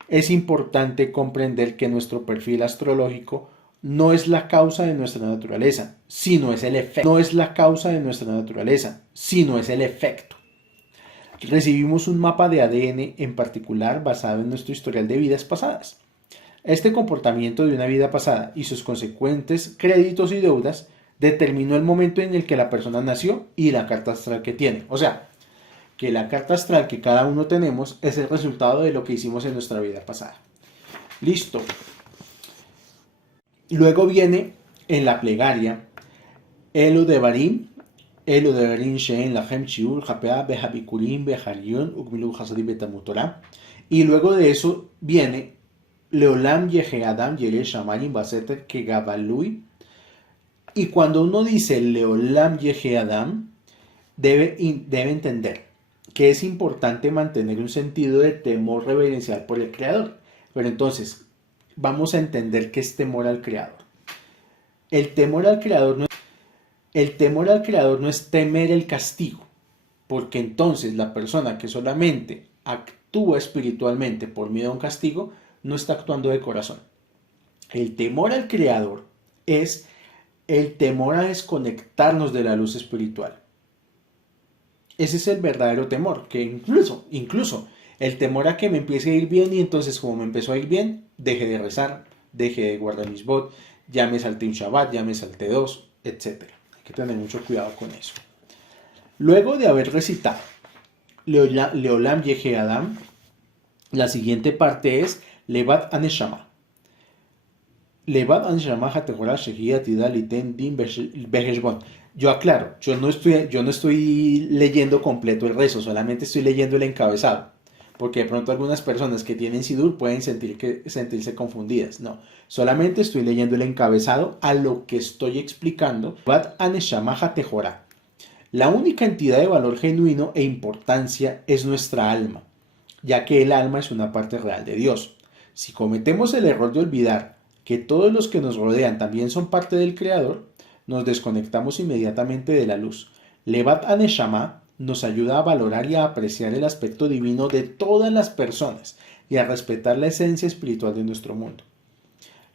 Es importante comprender que nuestro perfil astrológico no es la causa de nuestra naturaleza, sino es el efecto. No es la causa de nuestra naturaleza, sino es el efecto. Recibimos un mapa de ADN en particular basado en nuestro historial de vidas pasadas. Este comportamiento de una vida pasada y sus consecuentes créditos y deudas determinó el momento en el que la persona nació y la carta astral que tiene. O sea, que la carta astral que cada uno tenemos es el resultado de lo que hicimos en nuestra vida pasada. Listo. Luego viene en la plegaria Elu Devarim Sheen Lachem Shiur Japea Behabikurim Beharion Ukmilu Hasadim Betamutorah. Y luego de eso viene Leolam Yeheadam Yele Shamarim Baseter Kegabalui. Y cuando uno dice Leolam Yeheadam, debe entender que es importante mantener un sentido de temor reverencial por el Creador. Pero entonces, vamos a entender qué es temor al Creador. El temor al Creador no es temer el castigo, porque entonces la persona que solamente actúa espiritualmente por miedo a un castigo, no está actuando de corazón. El temor al Creador es el temor a desconectarnos de la luz espiritual. Ese es el verdadero temor, que incluso el temor a que me empiece a ir bien y entonces como me empezó a ir bien, deje de rezar, deje de guardar mis bot, ya me salté un Shabbat, ya me salté 2, etc. Hay que tener mucho cuidado con eso. Luego de haber recitado Leolam Yehe Adam, la siguiente parte es Levat Aneshama. Levat Aneshama Hatehora Shehia Tidal Iten Din Beheshbon. Yo aclaro, yo no estoy leyendo completo el rezo, solamente estoy leyendo el encabezado, porque de pronto algunas personas que tienen Sidur pueden sentirse confundidas. No, solamente estoy leyendo el encabezado a lo que estoy explicando. Levat Aneshama Hatehora. La única entidad de valor genuino e importancia es nuestra alma, ya que el alma es una parte real de Dios. Si cometemos el error de olvidar que todos los que nos rodean también son parte del Creador, nos desconectamos inmediatamente de la luz. Levat Aneshama nos ayuda a valorar y a apreciar el aspecto divino de todas las personas y a respetar la esencia espiritual de nuestro mundo.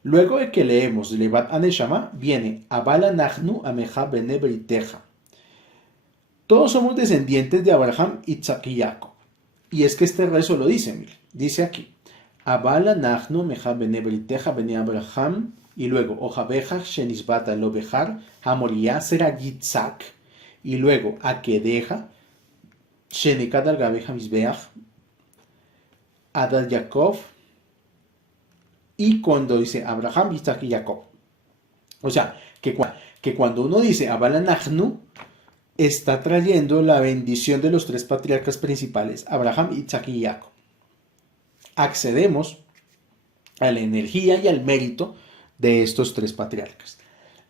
Luego de que leemos Levat Aneshama, viene Abal Anachnu Ameja Bene Briteja. Todos somos descendientes de Abraham, Isaac y Jacob. Y es que este rezo lo dice, mire, dice aquí, Abal Anachnu Ameja Bene Briteja Bene Abraham, y luego Ojabeja Shenisbata lo Bejar, Hamoria será Yitzhak, y luego Akedeja, Shenekat al Gabeja Misbeach, Adal Jacob, y cuando dice Abraham, Isaac y Jacob. O sea, que cuando uno dice Abal Anachnu, está trayendo la bendición de los tres patriarcas principales, Abraham, Isaac y Jacob. Accedemos a la energía y al mérito de estos tres patriarcas.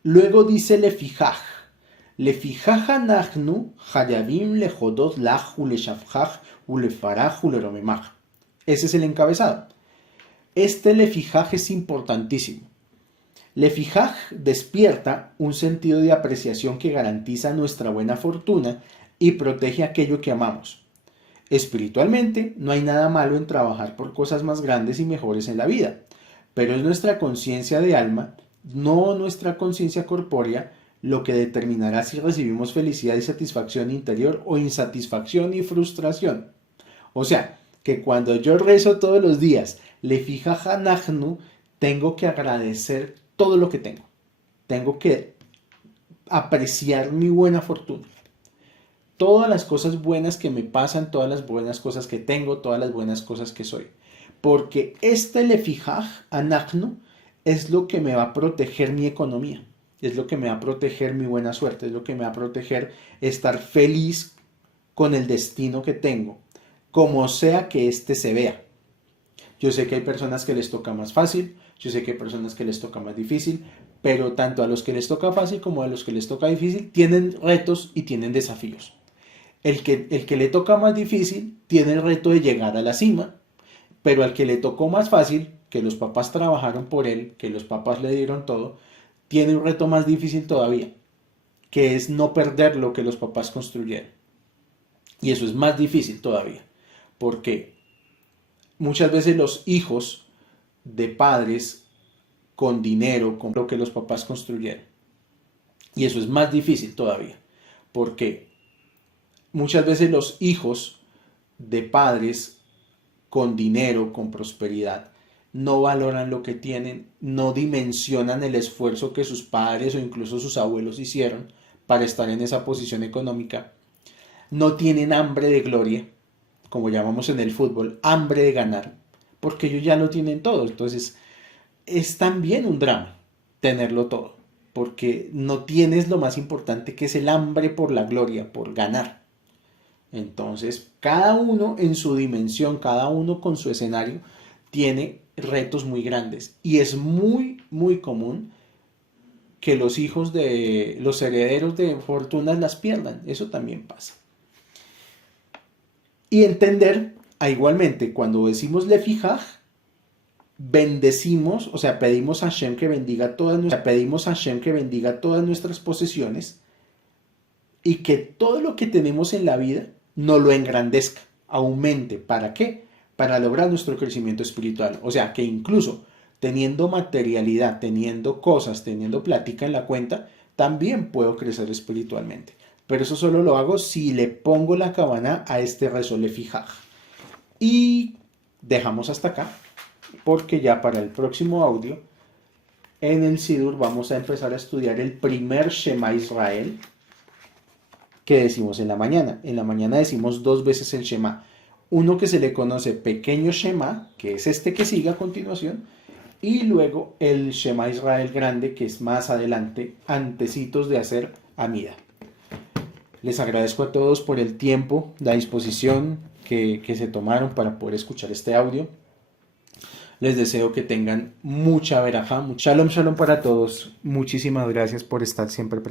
Luego dice Lefijaj. Lefijaj anachnu hayavim lehodot lach uleshafjaj ulefaraj uleromemaj. Ese es el encabezado. Este Lefijaj es importantísimo. Lefijaj despierta un sentido de apreciación que garantiza nuestra buena fortuna y protege aquello que amamos. Espiritualmente, no hay nada malo en trabajar por cosas más grandes y mejores en la vida, pero es nuestra conciencia de alma, no nuestra conciencia corpórea, lo que determinará si recibimos felicidad y satisfacción interior o insatisfacción y frustración. O sea, que cuando yo rezo todos los días, le fija Hanachnu, tengo que agradecer todo lo que tengo. Tengo que apreciar mi buena fortuna. Todas las cosas buenas que me pasan, todas las buenas cosas que tengo, todas las buenas cosas que soy. Porque este lefijaj, anachnu, es lo que me va a proteger mi economía. Es lo que me va a proteger mi buena suerte. Es lo que me va a proteger estar feliz con el destino que tengo. Como sea que éste se vea. Yo sé que hay personas que les toca más fácil. Yo sé que hay personas que les toca más difícil. Pero tanto a los que les toca fácil como a los que les toca difícil tienen retos y tienen desafíos. El que le toca más difícil tiene el reto de llegar a la cima, pero al que le tocó más fácil, que los papás trabajaron por él, que los papás le dieron todo, tiene un reto más difícil todavía, que es no perder lo que los papás construyeron. Y eso es más difícil todavía, porque muchas veces los hijos de padres con dinero, con lo que los papás construyeron. Y eso es más difícil todavía, porque muchas veces los hijos de padres con dinero, con prosperidad, no valoran lo que tienen, no dimensionan el esfuerzo que sus padres o incluso sus abuelos hicieron para estar en esa posición económica, no tienen hambre de gloria, como llamamos en el fútbol, hambre de ganar, porque ellos ya lo tienen todo. Entonces es también un drama tenerlo todo, porque no tienes lo más importante, que es el hambre por la gloria, por ganar. Entonces, cada uno en su dimensión, cada uno con su escenario, tiene retos muy grandes. Y es muy, muy común que los hijos de los herederos de fortunas las pierdan. Eso también pasa. Y entender, igualmente, cuando decimos lefijaj, bendecimos, o sea, pedimos a Hashem que bendiga todas nuestras posesiones y que todo lo que tenemos en la vida no lo engrandezca, aumente. ¿Para qué? Para lograr nuestro crecimiento espiritual. O sea, que incluso teniendo materialidad, teniendo cosas, teniendo plática en la cuenta, también puedo crecer espiritualmente. Pero eso solo lo hago si le pongo la cabana a este rezo lefijaj. Y dejamos hasta acá, porque ya para el próximo audio, en el Sidur vamos a empezar a estudiar el primer Shema Israel, que decimos en la mañana. En la mañana decimos 2 veces el Shema. Uno que se le conoce pequeño Shema, que es este que sigue a continuación, y luego el Shema Israel grande, que es más adelante, antecitos de hacer Amida. Les agradezco a todos por el tiempo, la disposición que se tomaron para poder escuchar este audio. Les deseo que tengan mucha verajá, shalom, shalom para todos. Muchísimas gracias por estar siempre presentes.